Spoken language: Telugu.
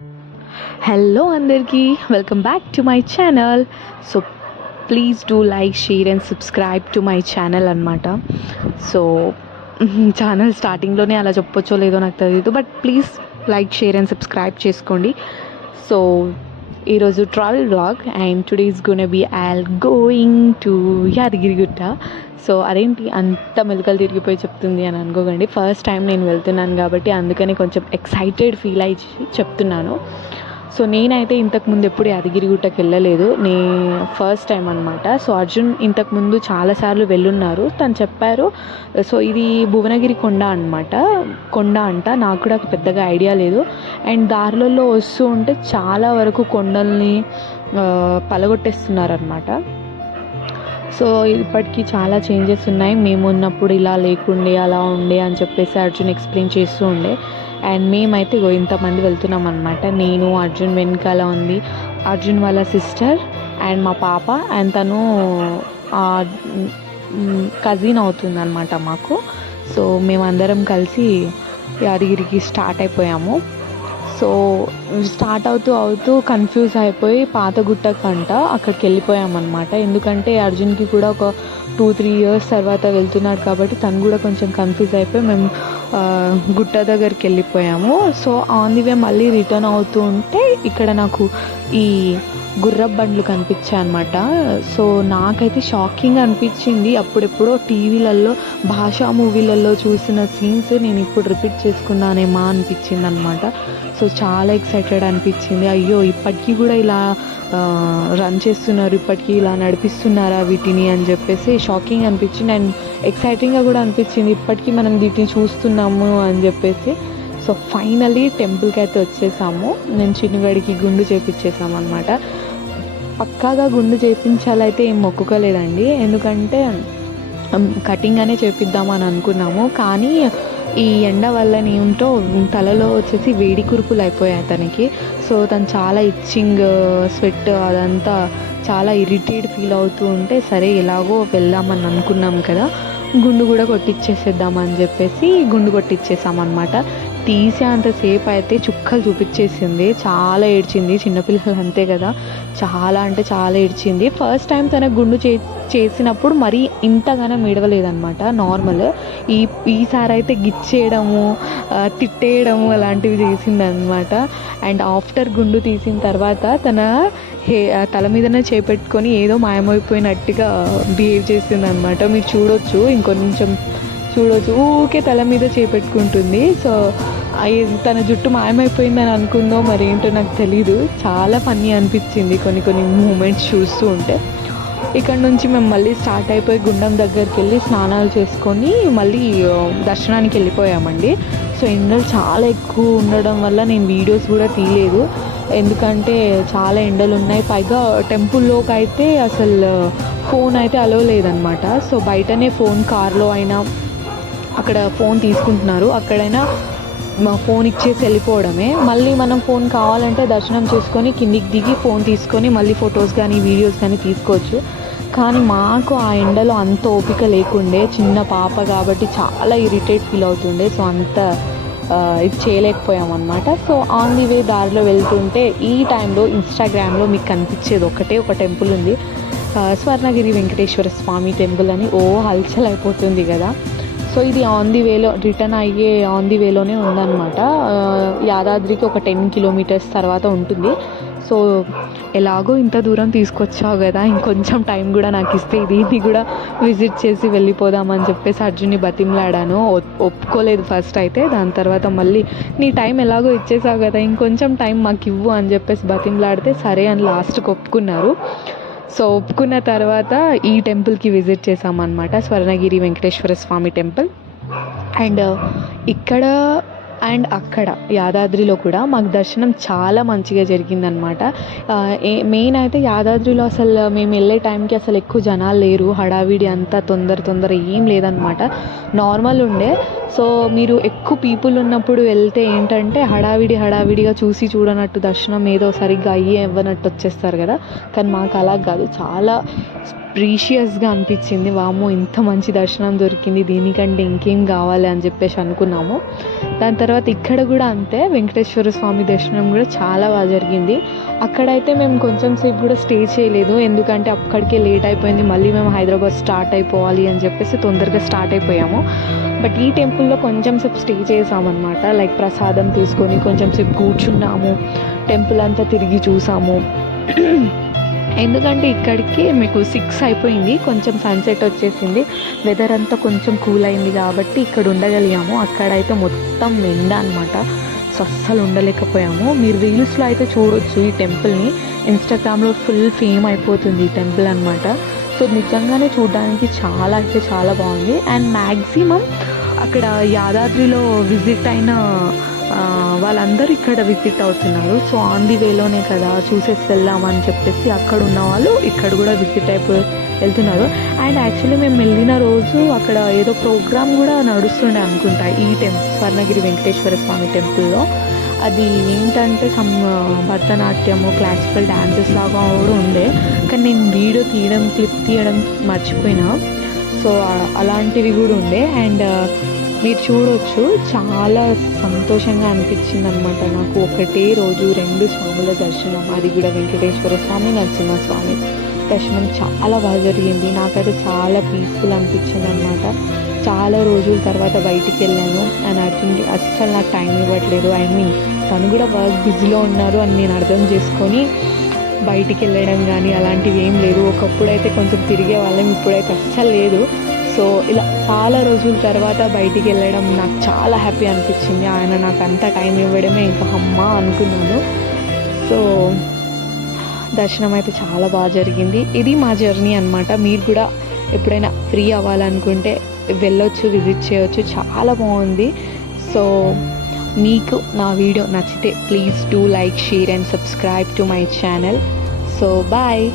హలో అందరికీ. Welcome back to my channel so please do like share and subscribe to my channel అనమాట సో ఛానల్ స్టార్టింగ్లోనే అలా చెప్పొచ్చో లేదో నాకు తెలియదు but please like share and subscribe చేసుకోండి. సో ఈరోజు travel blog and today is gonna be I'll going to Yadagirigutta. So అదేంటి? అంత మెలకలు తిరిగిపోయి చెప్తుంది అని అనుకోకండి. ఫస్ట్ టైం నేను వెళ్తున్నాను కాబట్టి అందుకని కొంచెం ఎక్సైటెడ్ ఫీల్ అయ్యి చెప్తున్నాను. సో నేనైతే ఇంతకుముందు ఎప్పుడు యాదగిరిగుట్టకి వెళ్ళలేదు. నే ఫస్ట్ టైం అనమాట సో అర్జున్ ఇంతకుముందు చాలాసార్లు వెళ్ళున్నారు. తను చెప్పారు సో ఇది భువనగిరి కొండ అనమాట కొండ అంట. నాకు కూడా పెద్దగా ఐడియా లేదు. అండ్ దారులలో వస్తూ ఉంటే చాలా వరకు కొండల్ని పలగొట్టేస్తున్నారు పలగొట్టేస్తున్నారనమాట సో ఇప్పటికీ చాలా చేంజెస్ ఉన్నాయి. మేము ఉన్నప్పుడు ఇలా లేకుండే అలా ఉండే అని చెప్పేసి అర్జున్ ఎక్స్ప్లెయిన్ చేస్తూ ఉండే. అండ్ మేమైతే ఇగో ఇంతమంది వెళ్తున్నాం అనమాట నేను అర్జున్ వెనకాల ఉంది. అర్జున్ వాళ్ళ సిస్టర్ అండ్ మా పాప అండ్ తను కజిన్ అవుతుంది అనమాట మాకు. సో మేమందరం కలిసి యాదగిరికి స్టార్ట్ అయిపోయాము. సో స్టార్ట్ అవుతూ అవుతూ కన్ఫ్యూజ్ అయిపోయి పాత గుట్టకంట అక్కడికి వెళ్ళిపోయామన్నమాట ఎందుకంటే అర్జున్కి కూడా ఒక టూ త్రీ ఇయర్స్ తర్వాత వెళ్తున్నాడు కాబట్టి తను కూడా కొంచెం కన్ఫ్యూజ్ అయిపోయి మేము గుట్ట దగ్గరికి వెళ్ళిపోయాము సో ఆన్ ది వే మళ్ళీ రిటర్న్ అవుతూ ఉంటే ఇక్కడ నాకు ఈ గుర్ర బండ్లు కనిపించాయి అనమాట సో నాకైతే షాకింగ్ అనిపించింది. అప్పుడెప్పుడో టీవీలలో భాషా మూవీలలో చూసిన సీన్స్ నేను ఇప్పుడు రిపీట్ చేసుకున్నానేమా అనిపించింది అనమాట సో చాలా ఎక్సైటెడ్ అనిపించింది. అయ్యో ఇప్పటికీ కూడా ఇలా రన్ చేస్తున్నారు ఇప్పటికీ ఇలా నడిపిస్తున్నారా వీటిని అని చెప్పేసి షాకింగ్ అనిపించింది. అండ్ ఎక్సైటింగ్గా కూడా అనిపించింది. ఇప్పటికీ మనం వీటిని చూస్తున్నాము అని చెప్పేసి. సో ఫైనలీ టెంపుల్కి అయితే వచ్చేసాము. నేను చిన్నగాడికి గుండు చేపించేసాము అనమాట పక్కాగా గుండు చేయించాలైతే ఏం మొక్కుకోలేదండి. ఎందుకంటే కటింగ్ అనే చేపిద్దామని అనుకున్నాము. కానీ ఈ ఎండ వల్ల ఏంటో తలలో వచ్చేసి వేడి కురుపులు అయిపోయాయి తనకి సో తను చాలా ఇచ్చింగ్ స్వెట్ అదంతా చాలా ఇరిటేట్ ఫీల్ అవుతూ ఉంటే సరే ఎలాగో వెళ్దామని అనుకున్నాం కదా గుండు కూడా కొట్టించేసేద్దామని చెప్పేసి గుండు కొట్టించేసామన్నమాట అంతసేపు అయితే చుక్కలు చూపించేసింది. చాలా ఏడ్చింది. చిన్నపిల్లలు అంతే కదా. చాలా అంటే చాలా ఏడ్చింది. ఫస్ట్ టైం తన గుండు చే చేసినప్పుడు మరీ ఇంతగానో మిడవలేదనమాట నార్మల్ ఈ ఈసారి అయితే గిచ్చేయడము తిట్టేయడము అలాంటివి చేసిందనమాట అండ్ ఆఫ్టర్ గుండు తీసిన తర్వాత తన హే తల మీదనే చేపెట్టుకొని ఏదో మాయమైపోయినట్టుగా బిహేవ్ చేసిందనమాట మీరు చూడొచ్చు. ఇంకొంచెం చూడొచ్చు. ఊకే తల మీద చేపెట్టుకుంటుంది. సో అయి తన జుట్టు మాయమైపోయిందని అనుకుందో మరి ఏంటో నాకు తెలీదు. చాలా ఫన్నీ అనిపించింది కొన్ని కొన్ని మూమెంట్స్ చూస్తూ ఉంటే. ఇక్కడ నుంచి మేము మళ్ళీ స్టార్ట్ అయిపోయి గుండం దగ్గరికి వెళ్ళి స్నానాలు చేసుకొని మళ్ళీ దర్శనానికి వెళ్ళిపోయామండి. సో ఎండలు చాలా ఎక్కువ ఉండడం వల్ల నేను వీడియోస్ కూడా తీయలేదు. ఎందుకంటే చాలా ఎండలు ఉన్నాయి. పైగా టెంపుల్లోకి అయితే అసలు ఫోన్ అయితే అలో లేదనమాట. సో బయటనే ఫోన్ కార్లో అయినా అక్కడ ఫోన్ తీసుకుంటున్నారు. అక్కడైనా మా ఫోన్ ఇచ్చేసి వెళ్ళిపోవడమే. మళ్ళీ మనం ఫోన్ కావాలంటే దర్శనం చేసుకొని కిందికి దిగి ఫోన్ తీసుకొని మళ్ళీ ఫొటోస్ కానీ వీడియోస్ కానీ తీసుకోవచ్చు. కానీ మాకు ఆ ఎండలో అంత ఓపిక లేకుండే చిన్న పాప కాబట్టి చాలా ఇరిటేట్ ఫీల్ అవుతుండే. సో అంత ఇది చేయలేకపోయాం అనమాట సో ఆన్ ది వే దారిలో వెళ్తుంటే ఈ టైంలో ఇన్స్టాగ్రామ్లో మీకు కనిపించేది ఒకటే ఒక టెంపుల్ ఉంది. స్వర్ణగిరి వెంకటేశ్వర స్వామి టెంపుల్ అని. ఓ హల్చల్ అయిపోతుంది కదా. సో ఇది ఆన్ ది వేలో రిటర్న్ అయ్యే ఆన్ ది వేలోనే ఉందన్నమాట. యాదాద్రికి ఒక టెన్ కిలోమీటర్స్ తర్వాత ఉంటుంది. సో ఎలాగో ఇంత దూరం తీసుకొచ్చావు కదా ఇంకొంచెం టైం కూడా నాకు ఇస్తే దీన్ని కూడా విజిట్ చేసి వెళ్ళిపోదామని చెప్పేసి అర్జున్ని బతిమలాడాను. ఒప్- ఒప్పుకోలేదు ఫస్ట్ అయితే దాని తర్వాత మళ్ళీ నీ టైం ఎలాగో ఇచ్చేసావు కదా ఇంకొంచెం టైం మాకు ఇవ్వు అని చెప్పేసి బతిమలాడితే సరే అని లాస్ట్కి ఒప్పుకున్నారు. సో ఒప్పుకున్న తర్వాత ఈ టెంపుల్కి విజిట్ చేసామన్నమాట స్వర్ణగిరి వెంకటేశ్వర స్వామి టెంపుల్. అండ్ ఇక్కడ అండ్ అక్కడ యాదాద్రిలో కూడా మాకు దర్శనం చాలా మంచిగా జరిగిందనమాట మెయిన్ అయితే యాదాద్రిలో అసలు మేము వెళ్ళే టైంకి అసలు ఎక్కువ జనాలు లేరు హడావిడి అంతా తొందర తొందర ఏం లేదనమాట నార్మల్ ఉండే. సో మీరు ఎక్కువ పీపుల్ ఉన్నప్పుడు వెళ్తే ఏంటంటే హడావిడి హడావిడిగా చూసి చూడనట్టు దర్శనం ఏదో సరిగ్గా అయ్యి ఇవ్వనట్టు వచ్చేస్తారు కదా. కానీ మాకు అలా కాదు. చాలా ప్రీషియస్గా అనిపించింది. వామో ఇంత మంచి దర్శనం దొరికింది. దీనికంటే ఇంకేం కావాలి అని చెప్పేసి అనుకున్నాము. దాని తర్వాత ఇక్కడ కూడా అంతే వెంకటేశ్వర స్వామి దర్శనం కూడా చాలా బాగా జరిగింది. అక్కడైతే మేము కొంచెం సేపు కూడా స్టే చేయలేదు. ఎందుకంటే అక్కడికే లేట్ అయిపోయింది. మళ్ళీ మేము హైదరాబాద్ స్టార్ట్ అయిపోవాలి అని చెప్పేసి తొందరగా స్టార్ట్ అయిపోయాము. బట్ ఈ టెంపుల్లో కొంచెం సేపు స్టే చేసామన్నమాట లైక్ ప్రసాదం తీసుకొని కొంచెం సేపు కూర్చున్నాము. టెంపుల్ అంతా తిరిగి చూసాము. ఎందుకంటే ఇక్కడికి మీకు సిక్స్ అయిపోయింది కొంచెం సన్సెట్ వచ్చేసింది. వెదర్ అంతా కొంచెం కూల్ అయింది కాబట్టి ఇక్కడ ఉండగలిగాము. అక్కడైతే మొత్తం ఎండ అనమాట సో అస్సలు ఉండలేకపోయాము. మీరు రీల్స్లో అయితే చూడొచ్చు ఈ టెంపుల్ని ఇన్స్టాగ్రామ్లో ఫుల్ ఫేమ్ అయిపోతుంది ఈ టెంపుల్ అనమాట సో నిజంగానే చూడడానికి చాలా అయితే చాలా బాగుంది. అండ్ మ్యాక్సిమం అక్కడ యాదాద్రిలో విజిట్ అయిన వాళ్ళందరూ ఇక్కడ విజిట్ అవుతున్నారు. సో ఆన్ ది వేలోనే కదా చూసేసి వెళ్దామని చెప్పేసి అక్కడ ఉన్న వాళ్ళు ఇక్కడ కూడా విజిట్ అయిపోయి వెళ్తున్నారు. అండ్ యాక్చువల్లీ మేము వెళ్ళిన రోజు అక్కడ ఏదో ప్రోగ్రామ్ కూడా నడుస్తుండే అనుకుంటా ఈ టెంపుల్ స్వర్ణగిరి వెంకటేశ్వర స్వామి టెంపుల్లో. అది ఏంటంటే సమ్ భరతనాట్యము క్లాసికల్ డాన్సెస్ లాగా కూడా ఉండే. కానీ నేను వీడియో తీయడం క్లిప్ తీయడం మర్చిపోయినా. సో అలాంటివి కూడా ఉండే. అండ్ మీరు చూడొచ్చు. చాలా సంతోషంగా అనిపించింది అనమాట నాకు ఒకటే రోజు రెండు స్వాముల దర్శనం. అది కూడా వెంకటేశ్వర స్వామి నరసింహస్వామి దర్శనం. చాలా బాగా జరిగింది. నాకైతే చాలా పీస్ఫుల్ అనిపించింది అనమాట చాలా రోజుల తర్వాత బయటికి వెళ్ళాను. అని అర్జున్ అస్సలు నాకు టైం ఇవ్వట్లేదు. ఐ మీన్ తను కూడా వర్క్ బిజీలో ఉన్నారు అని నేను అర్థం చేసుకొని బయటికి వెళ్ళడం కానీ అలాంటివి ఏం లేదు. ఒకప్పుడైతే కొంచెం తిరిగే వాళ్ళం ఇప్పుడైతే అస్సలు లేదు. సో ఇలా చాలా రోజుల తర్వాత బయటికి వెళ్ళడం నాకు చాలా హ్యాపీ అనిపించింది. ఆయన నాకు అంత టైం ఇవ్వడమే ఇంకా అమ్మ అనుకున్నాను. సో దర్శనం అయితే చాలా బాగా జరిగింది. ఇది మా జర్నీ అనమాట మీరు కూడా ఎప్పుడైనా ఫ్రీ అవ్వాలనుకుంటే వెళ్ళొచ్చు విజిట్ చేయొచ్చు. చాలా బాగుంది. సో మీకు నా వీడియో నచ్చితే please do like share and subscribe to my channel. So bye.